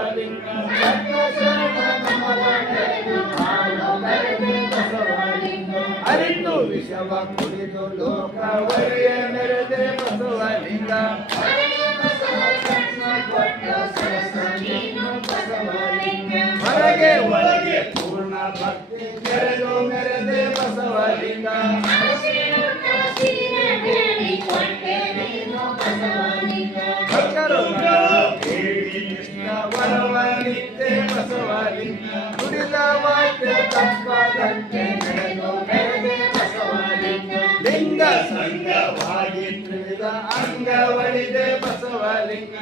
ಬಸವಲಿಂಗ ಅರಿತು ವಿಷವ ಕುಡಿದು ಲೋಕವರಿಯ ಮೆರೆದೆ ಬಸವಲಿಂಗ ಹೊರಗೆ ಒಳಗೆ ಪೂರ್ಣ ಭಕ್ತಿ ಕೆರೆದು ಮೆರೆದೆ ಬಸವಲಿಂಗ ಭಕ್ತರು ಹೇಳಿ ಕೃಷ್ಣ ವರವನಿದ್ದೆ ಬಸವಲಿಂಗ ನುಡಿದ ವಾಕ್ಯ ತಪ್ಪದಂತೆ ನಡೆದು ಮೆರೆದೆ ಬಸವಲಿಂಗ ಲಿಂಗ ಸಂಗವಾಗಿ ತ್ರಿವಿಧ ಅಂಗವಳಿದೆ ಬಸವಲಿಂಗ